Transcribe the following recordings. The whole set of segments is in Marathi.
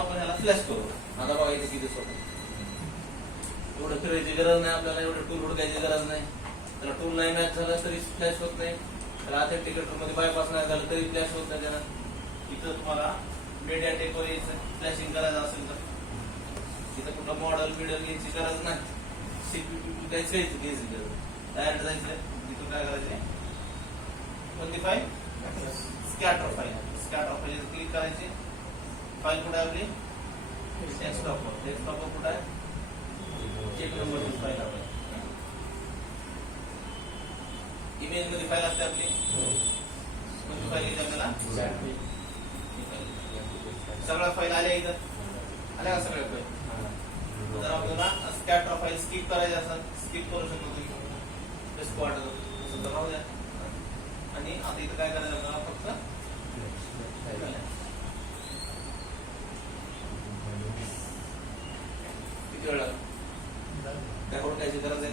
आपण ह्याला फ्लॅश करू. आता बघा इथे किती सोपं. एवढं फिरायची गरज नाही आपल्याला, एवढं टूल हुडकायची गरज नाही. त्याला टूल नाही मॅच झालं तरी फ्लॅश होत नाही. त्याला ऑथेंटिकेटर मध्ये बायपास नाही झालं तरी फ्लॅश होत नाही. त्यानं इथं तुम्हाला मीडियाटेक वर फ्लॅशिंग करायचं असेल तर इथं कुठं मॉडेल घ्यायची गरज नाही. सीपीयू घ्यायची गरज डायरेक्ट जायचं. इथून काय करायचे, कोणती file, scatter file. Scatter file click करायची. फाईल कुठे आपली डेस्कटॉपवर. डेस्कटॉपवर कुठे आहे, एक नंबरची फाईल आपली. इमेज मध्ये फाईल असते आपली. कोणती फाईल येते आपल्याला, सगळ्या फाईल आल्या इथं, आल्या का सगळ्या फाईल. जर आपल्याला स्कॅटर फाईल स्किप करायची असेल स्किप करू शकतो तुम्ही. राहू द्या. आणि आता इथं काय करायचं आपल्याला, फक्त किती वेळ काय ओळखायची गरज आहे.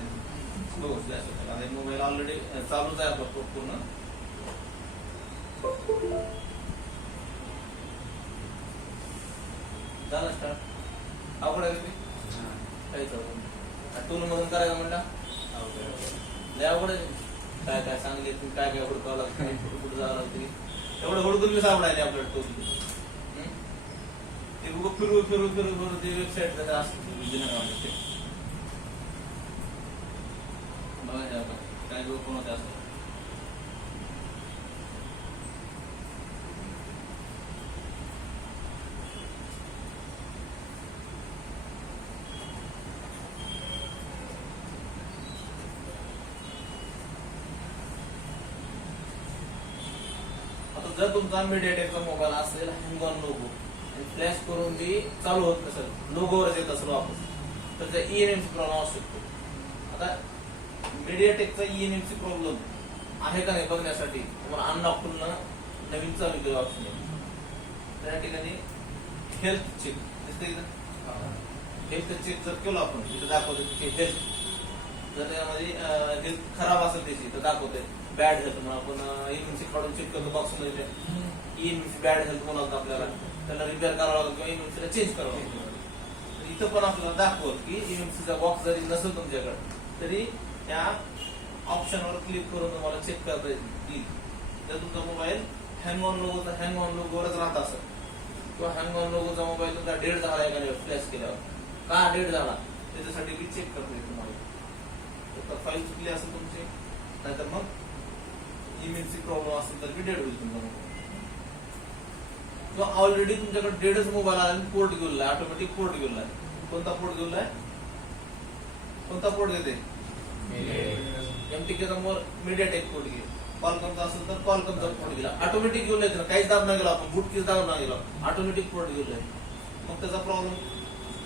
आता मोबाईल ऑलरेडी चालूच आहे आपला पूर्ण. झालं स्टार्ट. अवघड आहे तुम्ही काहीच अवघड. टूल मधून करायचं म्हणलं लय अवघड आहे. काय काय सांगले तुम्ही, काय काय हुडकावं लागतं, कुठं कुठं जावं लागतं. एवढं हुडकून मी सापडायला आपल्याला टूल. ते फिरू फिरू फिरू फिरू ते वेबसाईट असते बघा काय ओपन होते असं. आता जर तुमचा मीडियाटेकचा मोबाईल असेल हँग ऑन लोगो फ्लॅश करून बी चालू होत नसेल, लोगोवरच येत असेल वापस, तर त्या ईएनएमसी प्रॉब्लेम असू शकतो. आता मीडियाटेकचा ईएनएमसी प्रॉब्लेम आहे का नाही बघण्यासाठी तुम्हाला अनलॉक करून नवीन चालू केलं ऑप्शन आहे. त्या ठिकाणी हेल्थ चेक दिसते. हेल्थ चेक जर केलं आपण तिथे दाखवतो की हेल्थ, जर त्यामध्ये हेल्थ खराब असेल त्याची तर दाखवते बॅड हेल्थ. म्हणून आपण ईएनएमसी काढून चेक करतो बॉक्स मध्ये ईएनएमसी बॅड हेल्थ म्हणून आपल्याला त्याला रिपेअर करावं लागेल किंवा ईएनएमसीला चेंज करावं लागेल. इथं पण आपल्याला दाखवत की ईएनएमसीचा बॉक्स जरी नसेल तुमच्याकडे तरी त्या ऑप्शनवर क्लिक करून तुम्हाला चेक करता येईल. जर तुमचा मोबाईल हँग ऑन लोगोचा हँग ऑन लोगोवरच राहत असेल किंवा हँग ऑन लोगोचा मोबाईल तुमचा डेड झाला एखाद्या फ्लॅश केल्यावर, का डेड झाला त्याच्यासाठी बी चेक करता येईल तुम्हाला. फाईल चुकली असेल तुमची, नाहीतर मग ईएनएमसी प्रॉब्लेम असेल तर बी डेड होईल तुमचा मोबाईल. किंवा ऑलरेडी तुमच्याकडे डेडच मोबाईल आला आणि पोर्ट घेऊन ऑटोमॅटिक पोर्ट घेऊन. कोणता पोर्ट घेऊन, कोणता पोर्ट घेते, एमटीकेचा मीडियाटेक पोर्ट घे. कॉलकमचा असेल तर कॉलकमचा पोर्ट गेला ऑटोमॅटिक घेऊन येते ना, काहीच दाब नाही गेला आपण, बुटकीच दाब नाही गेला, ऑटोमॅटिक पोर्ट घेऊन येते. मग त्याचा प्रॉब्लेम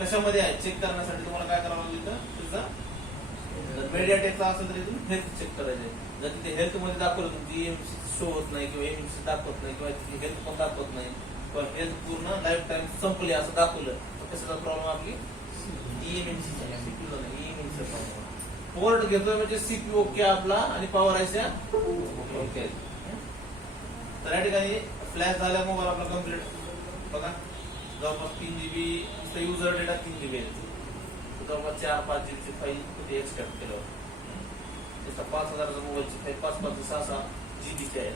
कशामध्ये आहे चेक करण्यासाठी तुम्हाला काय करावं लागेल, त्याचा मीडियाटेकचा असेल तर इथून हेल्थ चेक करायचे. जर तिथे हेल्थ मध्ये दाखवलं तुमची ईएमसी शो होत नाही किंवा ईएमसी दाखवत नाही किंवा तिथे हेल्थ पण दाखवत नाही किंवा हेल्थ पूर्ण लाईफ टाइम संपली असं दाखवलं तर कशाचा प्रॉब्लेम आपली ईएमसी प्रॉब्लेम. पोर्ट घेतोय म्हणजे सीपीयू ओके आपला आणि पॉवर आयसी ओके. तर या ठिकाणी फ्लॅश झाल्या मोबाईल आपला कम्प्लीट. बघा जवळपास 3 GB युजर डेटा 3 GB आहे. जवळपास 4-5 GB ची फाईल ते एक्सट्रॅक्ट केलं. त्याचा 5,000चा मोबाईलची फाईल 5-6 GB ची आहे.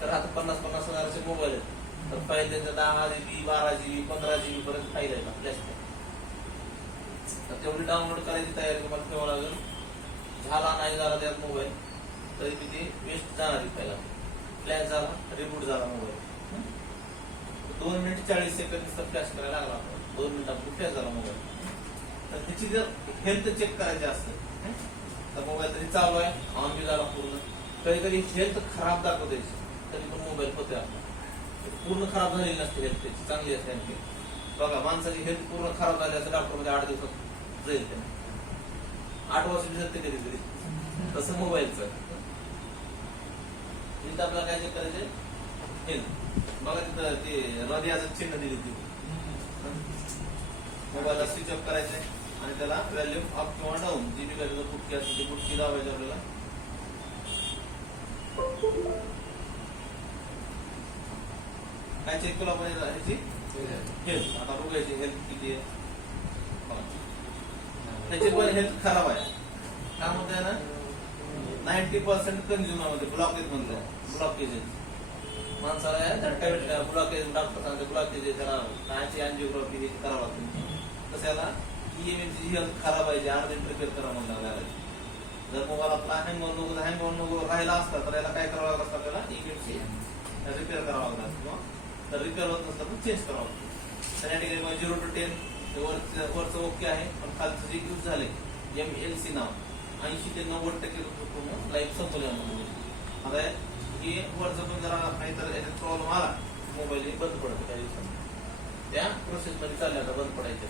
तर आता 50-50 हजाराचे मोबाईल आहेत तर फाईल त्यांचा 10 GB 12 GB 15 GB पर्यंत फाईल आहे फ्लॅश. तर तेवढी डाउनलोड करायची तयारी तुम्हाला ठेवावं लागेल. झाला नाही झाला त्यात मोबाईल तरी तिथे वेस्ट जाणार फाईल. फ्लॅश झाला, रिबूट झाला मोबाईल, 2 मिनिट 40 सेकंद फ्लॅश करायला लागला. 2 मिनिटात फ्लॅश झाला मोबाईल. तर त्याची जर हेल्थ चेक करायची असते तर मोबाईल तरी चालू आहे, ऑन बी झाला पूर्ण, कधी कधी हेल्थ खराब दाखवते तरी पण मोबाईल होते आपला. पूर्ण खराब झालेली नसते हेल्थ, त्याची चांगली असते आणखी. बघा माणसाची हेल्थ पूर्ण खराब झाली असं डॉक्टर मध्ये 8 दिवसात जाईल, त्याने 8 वर्ष दिसते कधी कधी. तसं मोबाईलचं तिथं आपल्याला काय चेक करायचे हेल्थ. बघा तिथं ते हृदयाचं चिन्ह दिली ती मोबाईलला स्विच ऑफ करायचंय आणि त्याला व्हॅल्यूम अप किंवा डाऊन जी बी काय बुटकी असते ती बुटकी दाबायची आपल्याला. काय चेक केलं आपण ह्याची हेल्थ. आता बघायची हेल्थ किती आहे. त्याची पण हेल्थ खराब आहे. काय म्हणताय ना 90% कंझ्युमर मध्ये ब्लॉकेज म्हणतो. ब्लॉकेज माणसाला ब्लॉकेज डॉक्टर सांगते ब्लॉकेज त्याला कायची अँजिओग्राफी हे करावं लागतं. तसं ईएमएमची हेल्थ खराब आहे. अर्जंट रिपेअर करा म्हणलं. जर मोबाईल आपला हँग होऊन नको राहिला असता तर याला काय करावं लागतं आपल्याला ईएमएमची रिपेअर करावं लागतात किंवा तर रिपेअर होत नसतं तर चेंज करावं लागतं. तर या ठिकाणी 0 to 10 वरचं ओके आहे. पण खालचं जे यूज झाले MLC नाव 80 ते 90% लाईफ संपल्या. आता हे वरचं पण जरा नाहीतर याच्यात प्रॉब्लेम आला मोबाईल बंद पडतो काही दिवसांनी. त्या प्रोसेस मध्ये चालल्या आता बंद पडायच्या.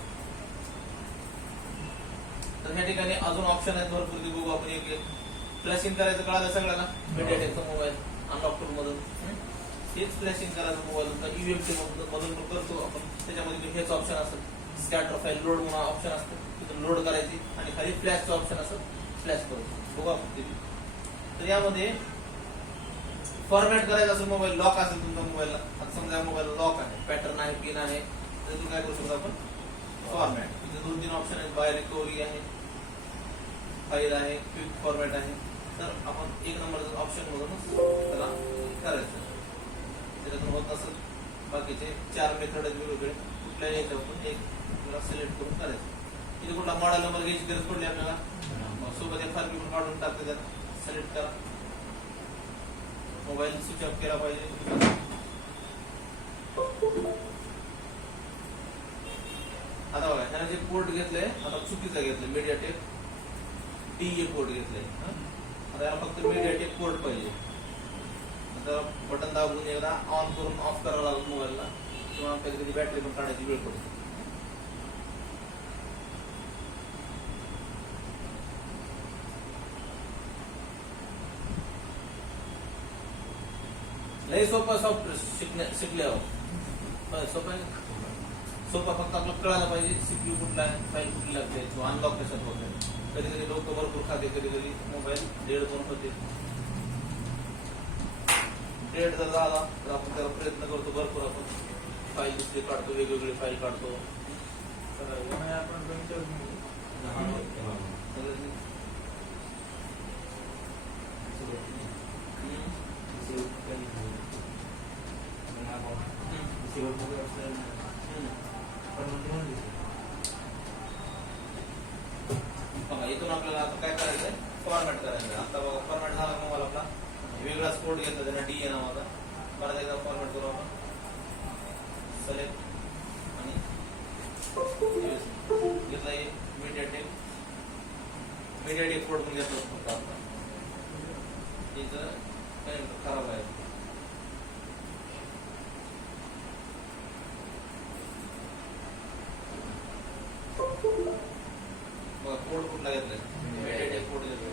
तर या ठिकाणी अजून ऑप्शन आहेत भरपूर. ते बघू आपण एक फ्लॅशिंग करायचं कळालं सगळ्यांना. मीडियाटेकचा मोबाईल अनलॉक टूल मधून हेच फ्लॅशिंग करायचं मोबाईल ईव्हीएमचे मधून करतो आपण. त्याच्यामध्ये हेच ऑप्शन असतं. स्कॅटर फाईल लोड म्हणून ऑप्शन असतं. तिथून लोड करायची आणि खाली फ्लॅशचं ऑप्शन असतं. फ्लॅश करतो बघू आपण तिथे. तर यामध्ये फॉर्मॅट करायचं असेल मोबाईल लॉक असेल तुमच्या मोबाईलला. आता समजा मोबाईल लॉक आहे पॅटर्न आहे पिन आहे तर तुम्ही काय करू शकतो आपण फॉर्मॅट. तिथे 2-3 ऑप्शन आहेत. बाय रिकव्हरी आहे फाईल आहे क्विक फॉर्मॅट आहे. तर आपण 1 नंबरचा ऑप्शन मधूनच त्याला करायचं. त्याच्यातून होत नसेल बाकीचे 4 मेथड आहेत वेगवेगळे. कुठल्याही याच्यावरून एक सिलेक्ट करून करायचं. इथे कुठला मॉडेल नंबर घ्यायची गरज पडली आपल्याला सोबत FRP पण काढून टाकते. त्यात सिलेक्ट करा. मोबाईल स्विच ऑफ केला पाहिजे. आता बघा त्याने जे पोर्ट घेतलंय आता चुकीचं घेतलंय. मीडियाटेक DA पोर्ट घेतलंय. आता याला फक्त मीडियाटेक पोर्ट पाहिजे. आता बटन दाबून एकदा ऑन करून ऑफ करावं लागेल मोबाईलला किंवा कधी कधी बॅटरी पण काढायची वेळ पडते. लई सोपा सॉफ्टवेअर शिकल्यावर सोपा फक्त आपलं कळायला पाहिजे. CPU कुठला आहे फाईल कुठली लागते किंवा अनलॉक कशात होते. कधी कधी लोक भरपूर खाते कधी कधी मोबाईल 1.5-2 होते. डेट जर झाला तर आपण त्याला प्रयत्न करतो भरपूर. आपण फाईल दुसरी काढतो वेगवेगळी फाईल काढतो. इथून आपल्याला आता काय करायचंय फॉर्मॅट करायचं. आता बघा फॉर्मॅट झाला मोबाईल आपला वेगळा कोड घेतला त्यांना DA नावाचा. परत एकदा फॉर्मॅट करू आपण. सिलेक्ट आणि घेतला मीडियाटेक कोड पण घेतला फक्त आपला. इथं खराब आहे. कोड कुठला घेतलाय मीडियाटेक कोड घेतलाय.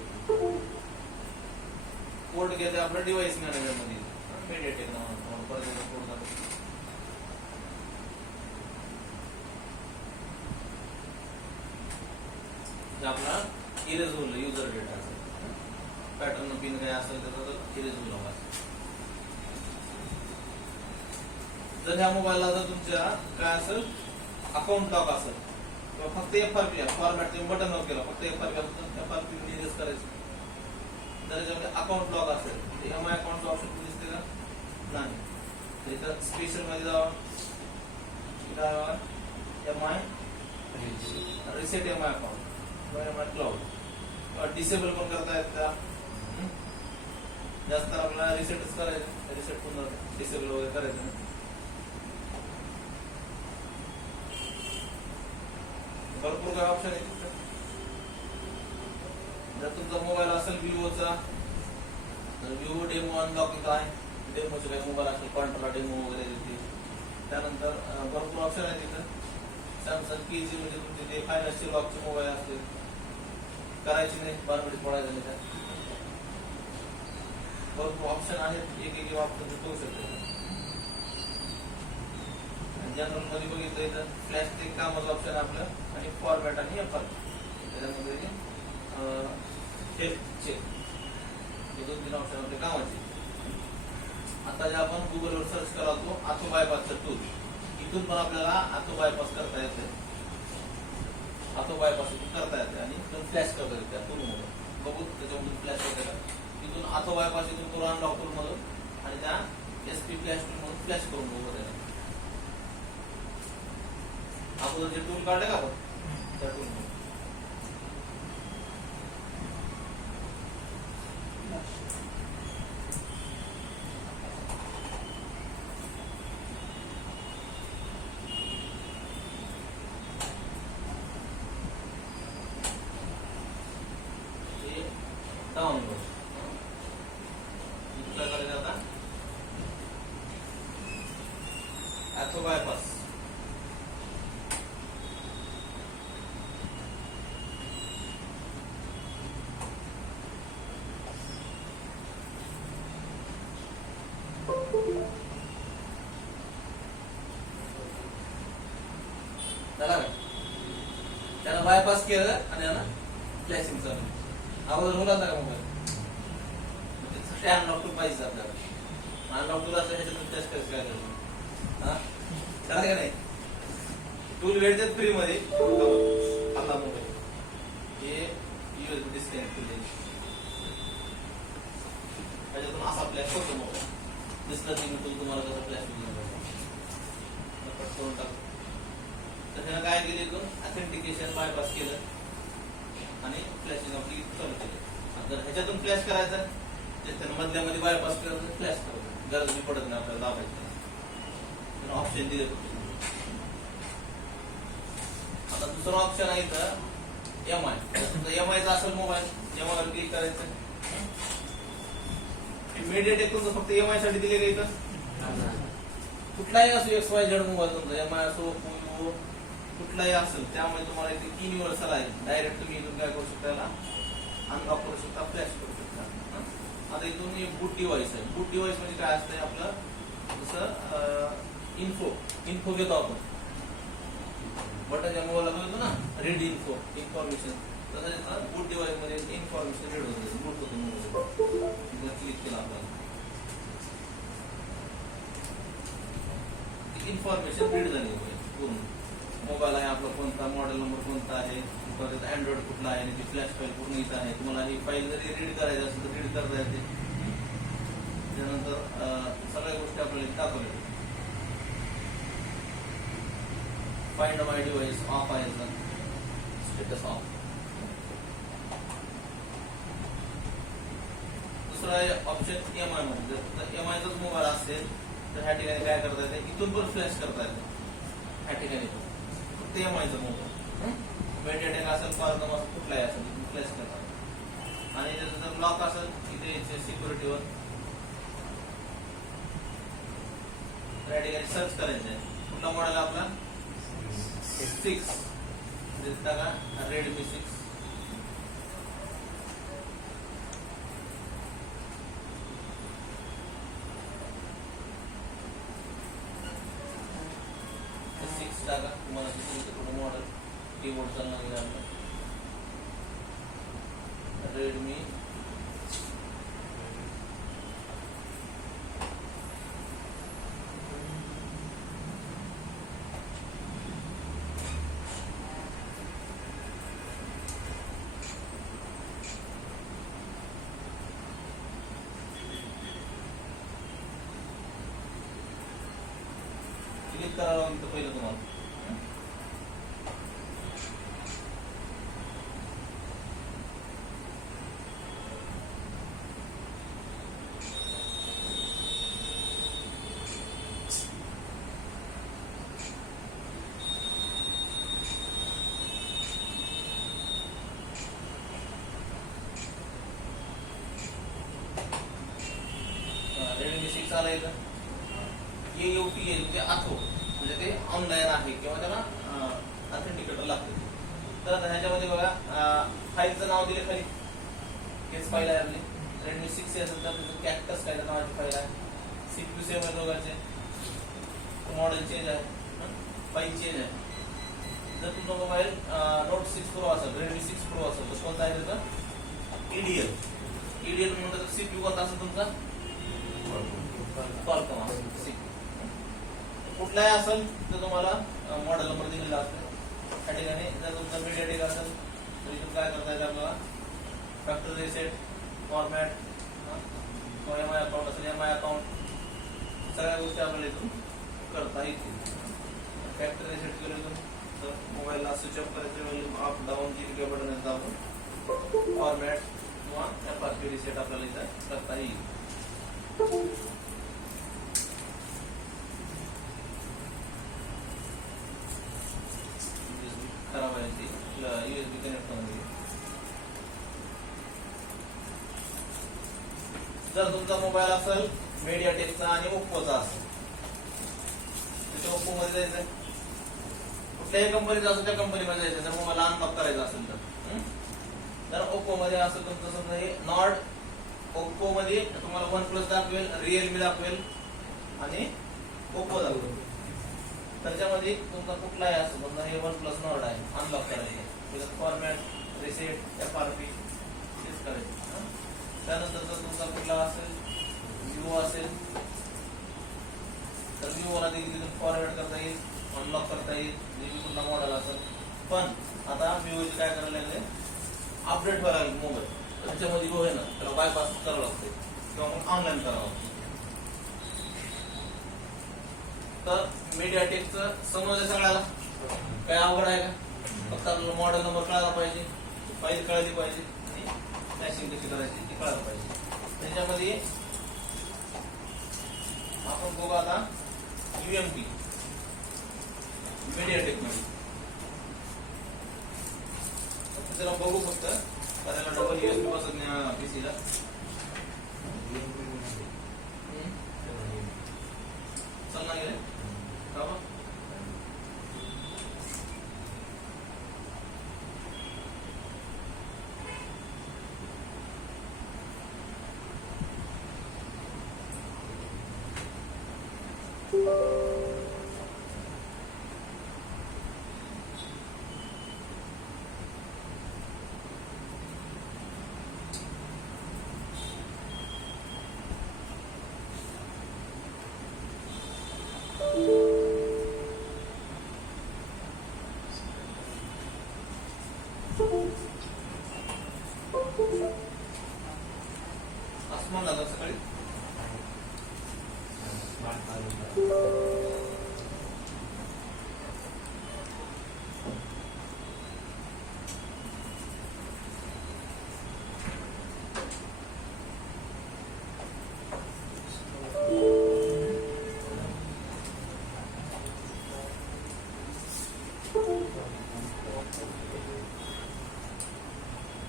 कोड घेतले आपलं डिव्हाइस मॅनेजर मध्ये मीडियाटेक नावाचा परत एकदा कोड झाला. आपला इरेज होईल युजर डेटा पॅटर्न पिन काय असेल त्याचा इरेज होईल. जर ह्या मोबाईलला जर तुमच्या काय असेल अकाउंट लॉक असेल किंवा फक्त FRP फॉर्मॅट बटन वर केला फक्त FRP इरेज करायचं. जर याच्यामध्ये अकाउंट लॉक असेल MI अकाउंटचं ऑप्शन दिसते का नाही. इथं स्पेशल मध्ये जावं MI reset MI account MI cloud disable पण करता येत का. जास्त आपल्याला रिसेटच करायचं. रिसेट पुन्हा डिसेबल वगैरे करायचं. भरपूर काय ऑप्शन आहे. जर तुमचा मोबाईल असेल विवोचा तर विवो डेमो अनलॉक आहे. डेमोचे काही मोबाईल असेल कॉन्ट्रा डेमो वगैरे देते. त्यानंतर भरपूर ऑप्शन आहे तिथं. सॅमसंग KG म्हणजे तुमचे ते फायनान्शियल लॉकचे मोबाईल असतील करायचे नाही 12 मिनिट पडायचं नाही. भरपूर ऑप्शन आहेत. एक वापरून करू शकतो. जनरल मध्ये बघितलं इथं फ्लॅश ते कामाचं ऑप्शन आपलं आणि फॉर्मॅट आणि FRP त्याच्यामध्ये हेल्थ चेक हे 2-3 ऑप्शन आपले कामाचे. आता जे आपण गुगलवर सर्च करातो आथो बायपासचं टूल इथून पण आपल्याला ऑटो बायपास करता येते, ऑटो बायपास करता येते आणि इथून फ्लॅश करता येते टूलमधून. बघू त्याच्यामधून फ्लॅश करता येतात. इथून ऑटो बायपास इथून करून अनलॉक टूलमधून आणि त्या SP फ्लॅश टूलमधून फ्लॅश करून बघू त्याला. अगोदर जे टूल काढले का आपण त्या टूलमधून डाउनलोड काय करायचं आता ऑटो बायपास. झाला काय त्यानं बायपास केलं आणि यानं फ्लॅशिंग चालू. अगोदर होता का मोबाईल अनलॉक टूल पाहिजे आपल्याला. अनलॉक टूल असं ह्याच्यातून फ्लॅश करायचं काय करतो हा कळलं का नाही. टूल भेटतात फ्री मध्ये. आपला मोबाईल हे USB डिस्कनेक्ट केले त्याच्यातून असा फ्लॅश होतो मोबाईल. दिसलं की टूल तुम्हाला कसं फ्लॅश कट करून टाकतो. तर त्यानं काय केलं इथून ऑथेंटिकेशन बायपास केलं आणि फ्लॅशिंग आपली चालू केली. जर ह्याच्यातून फ्लॅश करायचं त्यानं मधल्यामध्ये बायपास केलं फ्लॅश करायचं गरज पडत नाही आपल्याला दाबायचं. ऑप्शन दिले. आता दुसरा ऑप्शन आहे इथं MI. MIचा असेल मोबाईल MI वर क्लिक करायचं. इमिडिएट तुमचं फक्त MI साठी दिले का इथं. कुठलाही असो XYZ मोबाईल तुमचा MI असो Oppo कुठलाही असेल त्यामुळे तुम्हाला इथे युनिव्हर्सल आहे. डायरेक्ट तुम्ही इथून काय करू शकता याला अनलॉक करू शकता फ्लॅश करू शकता. आता इथून बूट डिव्हाइस आहे. बूट डिव्हाइस म्हणजे काय असतंय आपलं जसं इन्फो घेतो आपण बटनच्या मोबाईलला घेतो ना रीड इन्फॉर्मेशन तसं बूट डिव्हाइस मध्ये इन्फॉर्मेशन रीड होते बूट होतो मोबाईल. क्लिक केला आपण इन्फॉर्मेशन रीड झाली पूर्ण. मोबाईल आहे आपला कोणता मॉडेल नंबर कोणता आहे अँड्रॉइड कुठला आहे आणि ती फ्लॅश फाईल पूर्ण इथं आहे. तुम्हाला ही फाईल जरी रीड करायची असेल तर रीड करता येते. त्यानंतर सगळ्या गोष्टी आपल्याला दाखवल्या. फाइंड माय डिव्हाइस ऑफ आहे स्टेटस ऑफ. दुसरा ऑप्शन MI मध्ये जर MIचाच मोबाईल असेल तर ह्या ठिकाणी काय करता येते इथून पण फ्लॅश करता येते. ह्या ठिकाणी फक्त MIचा मोबाईल मेडियाटेक असेल कॉर्नम असेल कुठलाही असेल फ्लॅश करतात. आणि जर लॉक असेल इथे सिक्युरिटीवर या ठिकाणी सर्च करायचं आहे. कुठला मॉडेल आपला 6 दिसता का Redmi 6. टाका तुम्हाला थोडं मॉडेल कीबोर्ड चालणार आहे. Redmi क्लिक करावं लागतं पहिलं तुम्हाला. Redmi 6 आला इथं AOT म्हणजे आथो म्हणजे ते ऑनलाईन आहे किंवा त्याला ऑथेंटिकेटर लागते. तर ह्याच्यामध्ये बघा फाईलचं नाव दिले खाली हेच फाईल आहे आपली Redmi 6 असेल तर त्याचं कॅक्टस काय नावाची फाईल आहे. CPU सेम आहे दोघांचे. मॉडेल चेंज आहे फाईल चेंज आहे. जर तुमचा मोबाईल Note 6 Pro असेल Redmi 6 Pro असेल तर कोणता आहे त्याचा EDL म्हणतात. CPU कोणता असेल तुमचा Qualcomm असेल. कुठलाही असेल तर तुम्हाला मॉडेल नंबर दिलेला असतो. त्या ठिकाणी जर तुमचा मीडियाटेक असेल तर इथून काय करता येईल आपल्याला factory reset, format, M I account असेल एम आय अकाउंट, सगळ्या गोष्टी आपल्याला इथून करता येतील. फॅक्टरी रिसेट केलं इथून तर मोबाईलला स्विच ऑफ करायचं, अप डाऊन जे काही बटन आहेत दाबून फॉर्मॅट किंवा एफआरपी रिसेट आपल्याला इथं करता येईल. खराब आहे ती यूएसबी कनेक्ट करून घे. जर तुमचा मोबाईल असेल मीडियाटेकचा आणि ओप्पोचा असेल तर ओप्पो मध्ये जायचंय. कुठल्याही कंपनीचा असेल त्या कंपनीमध्ये जायचं. जर मोबाईल अनलॉक करायचा असेल तर ओप्पो मध्ये असेल तुमचं समजा हे नॉट, ओप्पो मध्ये तुम्हाला वन प्लस दाखवेल, रिअलमी दाखवेल आणि ओप्पो दाखवेल. त्याच्यामध्ये तुमचा कुठलाही असेल समजा हे वन प्लस नॉट आहे, अनलॉक करायचं फॉर्मॅट रिसेट एफआरपी तेच करायचं. त्यानंतर जर तुमचा कुठला असेल विवो असेल तर विवोला देखील फॉरवर्ड करता येईल, अनलॉक करता येईल जे कुठला मॉडेल असेल. पण आता विवोचे काय करायला लागले, अपडेट व्हायला लागले मोबाईल, त्याच्यामध्ये विवो आहे ना त्याला बायपास करावं लागते किंवा मग ऑनलाईन करावं लागतं. तर मीडियाटेकचं समजलं सगळ्याला, काय अवघड आहे का? फक्त आपल्याला मॉडेल नंबर कळायला पाहिजे, फाईल कळली पाहिजे आणि मॅचिंग कशी करायची ती कळायला पाहिजे. त्याच्यामध्ये आपण बघू आता यूएमपी मीडियाटेक मध्ये त्याला बघू फक्त त्याला डबल यूएसबी बसत नाही पीसीला. चालणार गेले का बा? आसमान लागला सकाळी.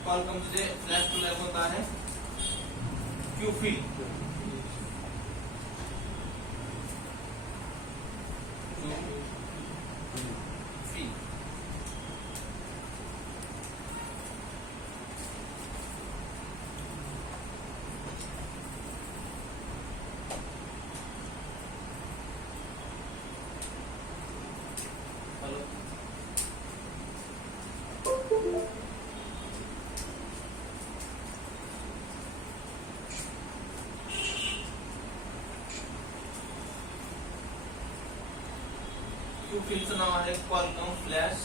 क्वालकॉमचं जे फ्लॅश टूल आहे कोणतं आहे, क्यूफी. क्यूफीलचं नाव आहे Qualcomm flash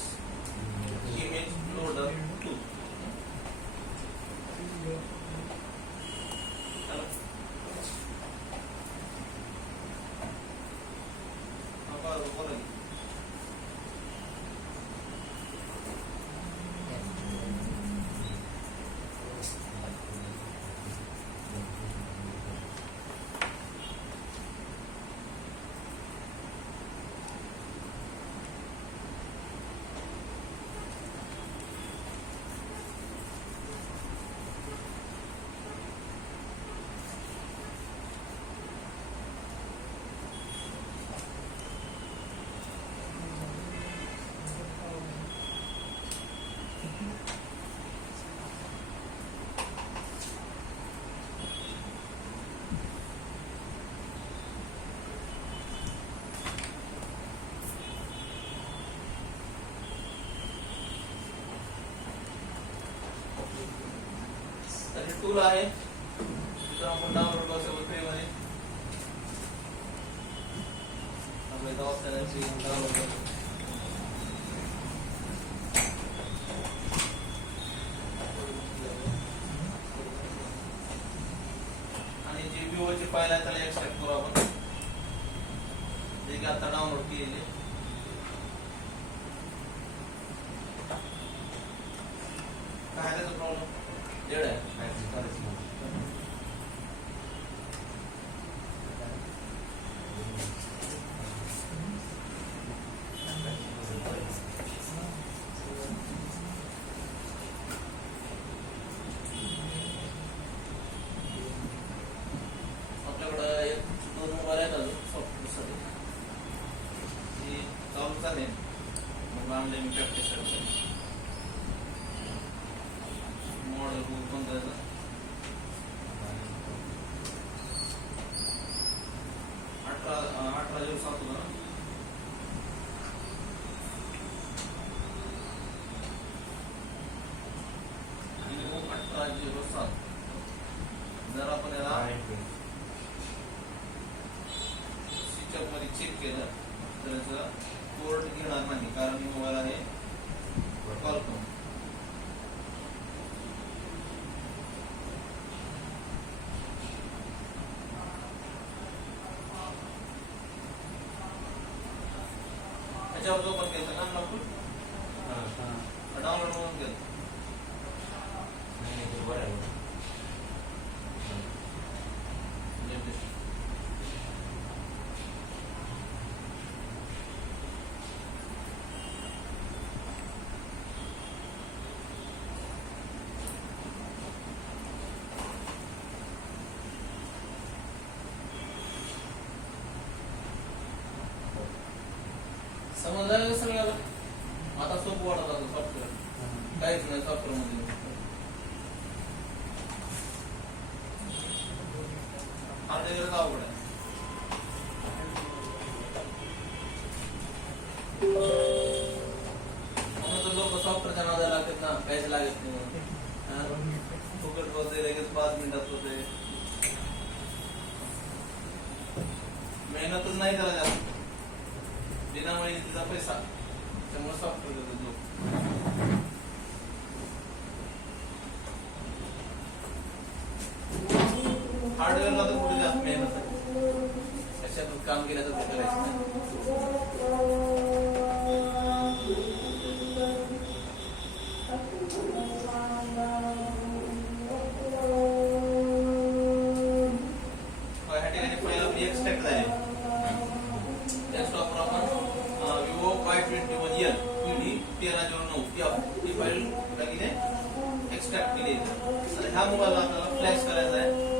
image loader 2. Tool आहे तिथं आपण डाउनलोड करू शकतो फ्री मध्ये. इथं ऑप्शन आहे ते डाउनलोड करतो. आणि जी व्ह्यूची फाईल आहे त्याला एक्सट्रॅक्ट करू आपण, जे की आता डाउनलोड केलेली. काय त्याचा प्रॉब्लेम डेड आहे. आपल्याकडं एक 2 मोबाईल आहेत अजून सॉफ्टवेअरसाठी, ती चालू चालेल. मग आणले मी प्रॅक्टिससाठी. मॉडेल कोणतं आहे? 1807 होतं ना. Vivo 1807. जर आपण याला स्विचअप मध्ये चेक केलं तर याचा पोर्ट घेणार नाही, कारण मोबाईल आहे कॉलकॉम. त्याच्यावर जो पण केलं ना आपण डाउनलोड म्हणून केलं. समजलं सगळ्याला. आता सोपं वाटत आता सॉफ्टवेअर, काहीच नाही सॉफ्टवेअर मध्ये. हार्डवेअर अवघड आहे. म्हणून तर लोक सॉफ्टवेअरच्या नादाला लागतात ना, काहीच लागत नाही म्हणून. फुकट होते, लगेच 5 मिनिटात होते. मेहनतच नाही त्याला जास्त, बिनामुळे तिचा पैसा. त्यामुळे सॉफ्टवेअर देतो लोक. हार्डवेअरला तर कुठे जास्त मेहनत आहे, कशातून काम केलं तर ते करायचं नाही. ह्या ठिकाणी फाईल आपली एक्सट्रॅक्ट झाली. डेस्कटॉपवर आपण Vivo Y21L PD 1309 ती फाईल एक्सट्रॅक्ट केली. आता ह्या मोबाईलला आपल्याला फ्लॅश करायचा आहे.